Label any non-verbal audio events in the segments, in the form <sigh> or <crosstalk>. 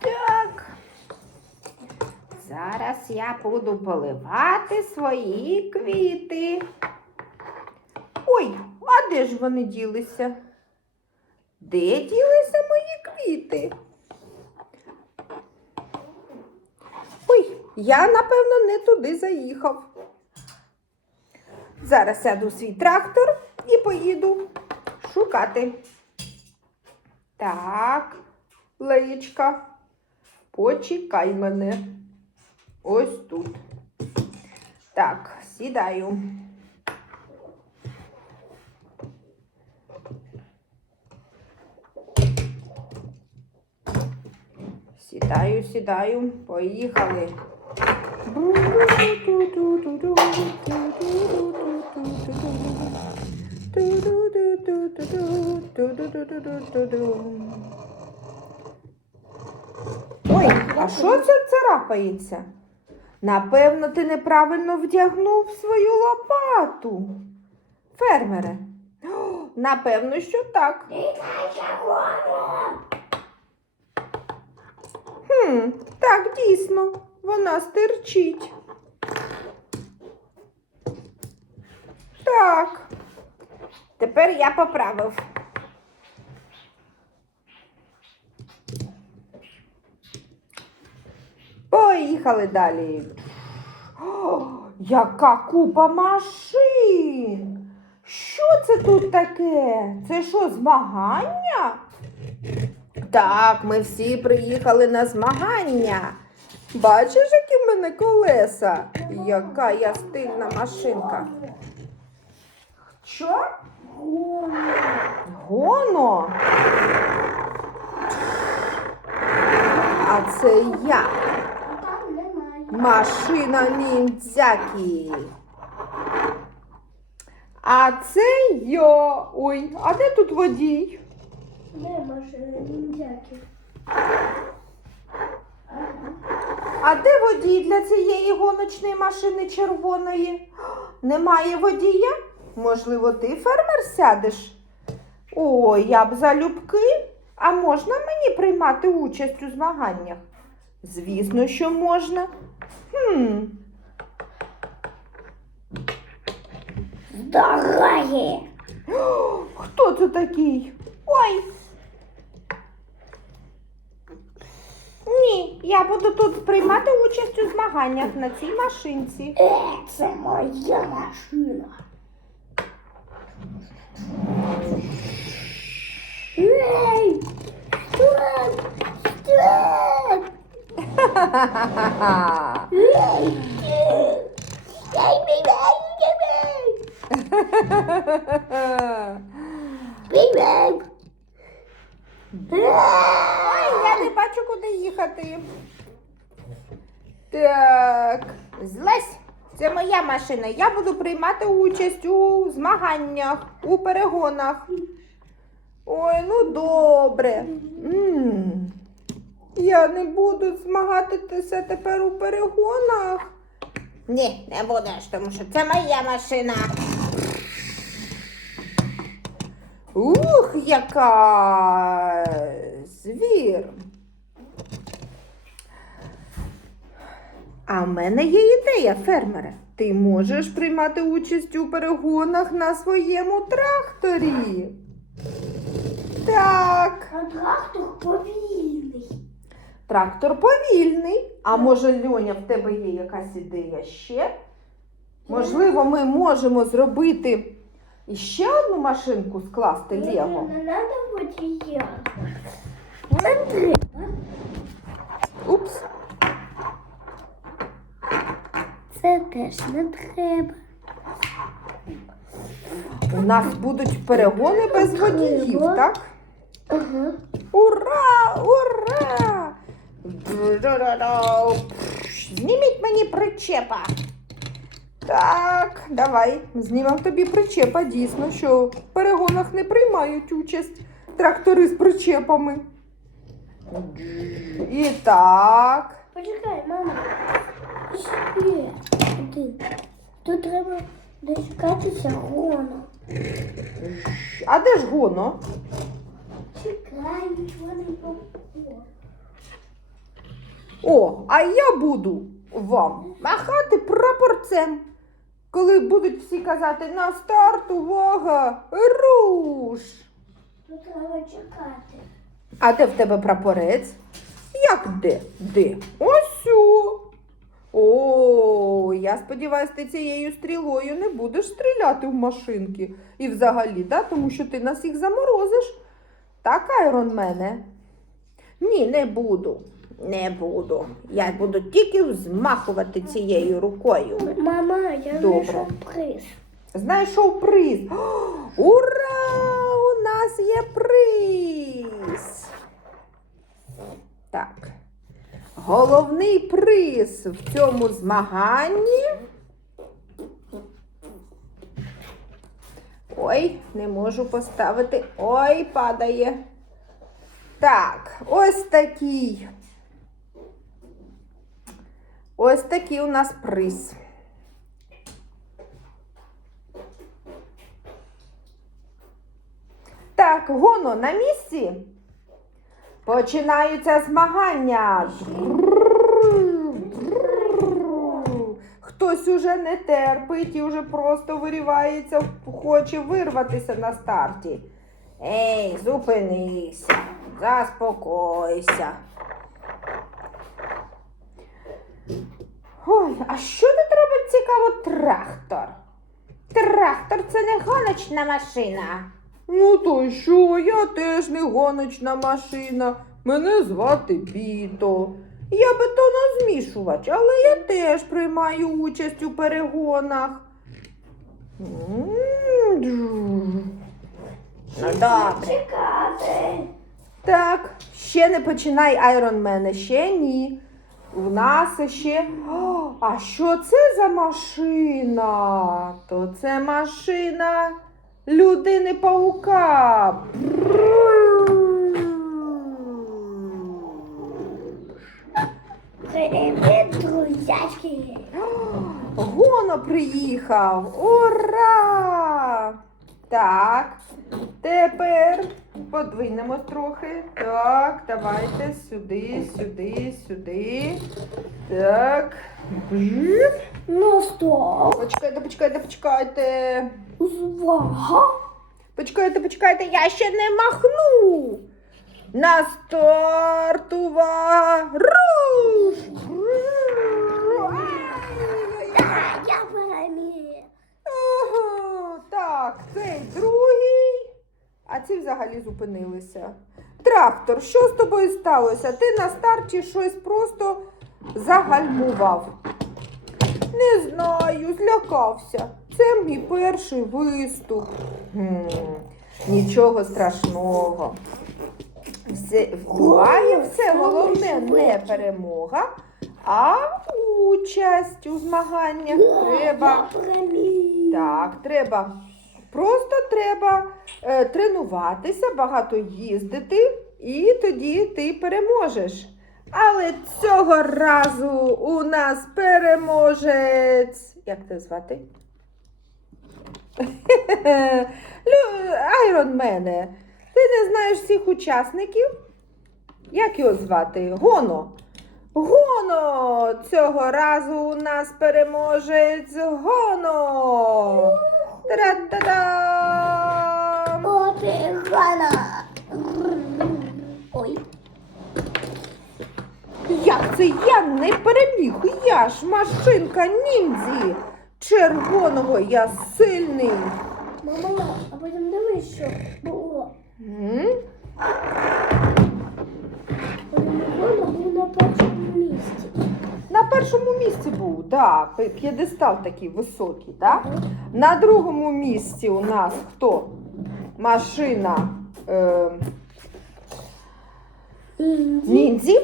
Так. Зараз я буду поливати свої квіти. Ой, а де ж вони ділися? Де ділися мої квіти? Ой, я, напевно, не туди заїхав. Зараз сяду в свій трактор і поїду шукати. Так, Леєчка, почекай мене. Ось тут. Так, сідаю. Сідаю, сідаю, поїхали. Ой, а що це царапається? Напевно, ти неправильно вдягнув свою лопату. Фермере. Напевно, що так. Хм, так, дійсно, вона стирчить. Так. Тепер я поправив. Поїхали далі. О, яка купа машин! Що це тут таке? Це що, змагання? Так, ми всі приїхали на змагання. Бачиш, які в мене колеса? Яка я стильна машинка. Що? Гоно? А це я. Машина ніндзякі. А це я. Ой, а де тут водій? Де машина ніндзяки? А де водій для цієї гоночної машини червоної? Немає водія? Можливо, ти фермер сядеш? Ой, я б залюбки. А можна мені приймати участь у змаганнях? Звісно, що можна. Хм, Дорогие. хто це такий? Ой. Ні, я буду тут приймати участь у змаганнях на цій машинці. Е, це моя машина. Ей! Стоп! Стоп! Ха-ха-ха-ха. Ей! Ей, бей, бей, бей, бей. Ой, я не бачу, куди їхати. Так, злазь. Це моя машина. Я буду приймати участь у змаганнях, у перегонах. Ой, ну добре. м Я не буду змагатися тепер у перегонах. Ні, не будеш, тому що це моя машина. Ух, яка звір. А в мене є ідея, фермере. Ти можеш приймати участь у перегонах на своєму тракторі. Так, А трактор повільний. трактор повільний. А може, Льоня, в тебе є якась ідея ще? Можливо, ми можемо зробити іще одну машинку скласти Лего. Не треба водія. Не треба. Упс. Це теж не треба. У нас будуть перегони без водіїв, так? Ага. Ура! Ура! Зніміть мені причепа. Так, давай, знімемо тобі причепа. Дійсно, що в перегонах не приймають участь трактори з причепами. І так. Почекай, мама. Ще один. Тут треба дочекатися гону. А де ж гоно? Нічого не. О, а я буду вам махати прапорцем. Коли будуть всі казати на старт, увага, руш! Тут треба чекати. А де в тебе прапорець? Як де? Де? Ось. о. О, я сподіваюся, ти цією стрілою не будеш стріляти в машинки. І взагалі, да? тому що ти нас їх заморозиш. Так, Айрон мене? Ні, не буду. Не буду. Я буду тільки змахувати цією рукою. Мама, я Добре. знайшов приз. Знайшов приз. О, Ура! У нас є приз. Так. Головний приз в цьому змаганні. Ой, не можу поставити. Ой, падає. Так, ось такий. Ось такий у нас приз. Так, гоно на місці. Починаються змагання. Хтось уже не терпить і вже просто виривається, хоче вирватися на старті. Ей, зупинися, заспокойся. Ой, а що тут робить цікаво трактор? Трактор це не гоночна машина. Ну то що, я теж не гоночна машина. Мене звати Піто. Я бетонозмішувач, але я теж приймаю участь у перегонах. Чекати. Так, ще не починай Айронмене, ще ні. У нас ще. А що це за машина? То це машина людини паука. Привіт, друзячки. Гоно приїхав. Ура! Так, тепер подвинемо трохи. Так, давайте сюди, сюди, сюди. Так. Ну стоп. Почекайте, почекайте, почекайте. Увага. Почекайте, почекайте, я ще не махну. На старт, увага! Руш! Я, переміг. Ага, так, цей другий. А ці взагалі зупинилися. Трактор, що з тобою сталося? Ти на старті щось просто загальмував. Не знаю, злякався. Це мій перший виступ. Гм, нічого страшного. Все, буває все, головне не перемога, а участь у змаганнях. Треба. Так, треба. Просто треба е, тренуватися, багато їздити, і тоді ти переможеш. Але цього разу у нас переможець. Як тебе звати? <laughs> Айронмене, ти не знаєш всіх учасників? Як його звати? Гоно. Гоно! Цього разу у нас переможець Гоно! Тра-та-дам! О, ти гана. Ой. Як це я не переміг? Я ж машинка ніндзі! Червоного я сильний. Мама, а потім дивись, що було. Був на першому місці. На першому місці був, да, п'єдестал такий високий, да? На другому місці у нас хто? Машина е, ніндзі.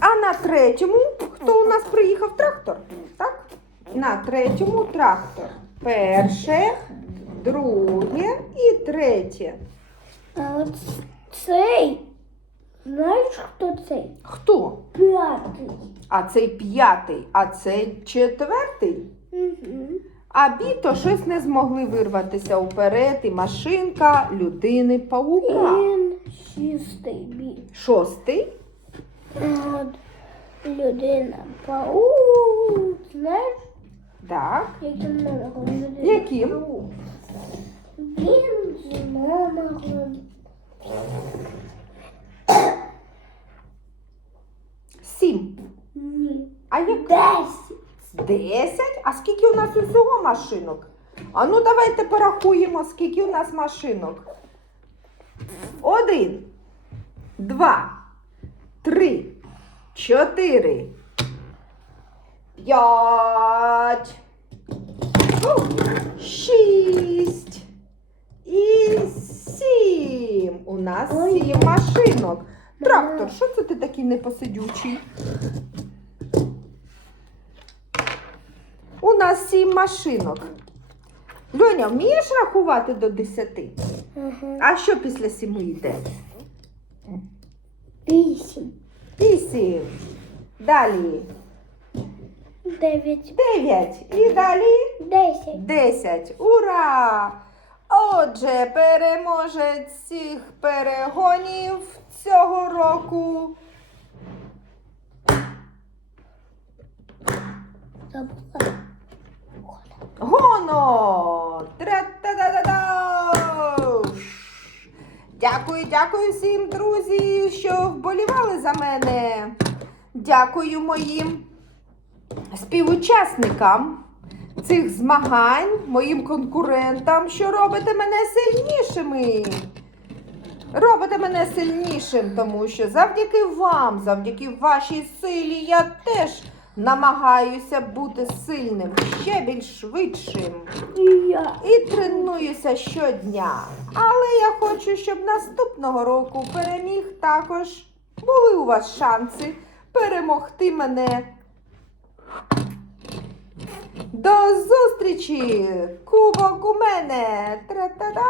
А на третьому хто у нас приїхав? Трактор. Так? На третьому трактор. Перше, друге і третє. А от цей, знаєш, хто цей? Хто? П'ятий. А цей п'ятий, а цей четвертий. Угу. А біто щось не змогли вирватися уперед, і машинка людини паука. Він чистий бі. Шостий. От людина паук. Знаєш, Так. яким Яким? Він з номером Сім. ні. А як? Десять. Десять? А скільки у нас усього машинок? А ну давайте порахуємо, скільки у нас машинок. Один, два, три, чотири, п'ять, шість і сім. У нас сім машинок. Трактор, що це ти такий непосидючий? У нас сім машинок. Льоня, вмієш рахувати до десяти? Ага. А що після сіми йде? Вісім. Вісім. Далі. Дев'ять. Дев'ять. І далі Десять. десять. Ура! Отже, переможець цих перегонів цього року. Гоно! Тра-та-да-да-да! Дякую, дякую всім, друзі, що вболівали за мене. Дякую моїм співучасникам цих змагань, моїм конкурентам, що робите мене сильнішими. Робите мене сильнішим, тому що завдяки вам, завдяки вашій силі, я теж намагаюся бути сильним, ще більш швидшим. І я. І тренуюся щодня. Але я хочу, щоб наступного року переміг також. Були у вас шанси перемогти мене. До зустрічі! Кубок у мене! Тра-та-да!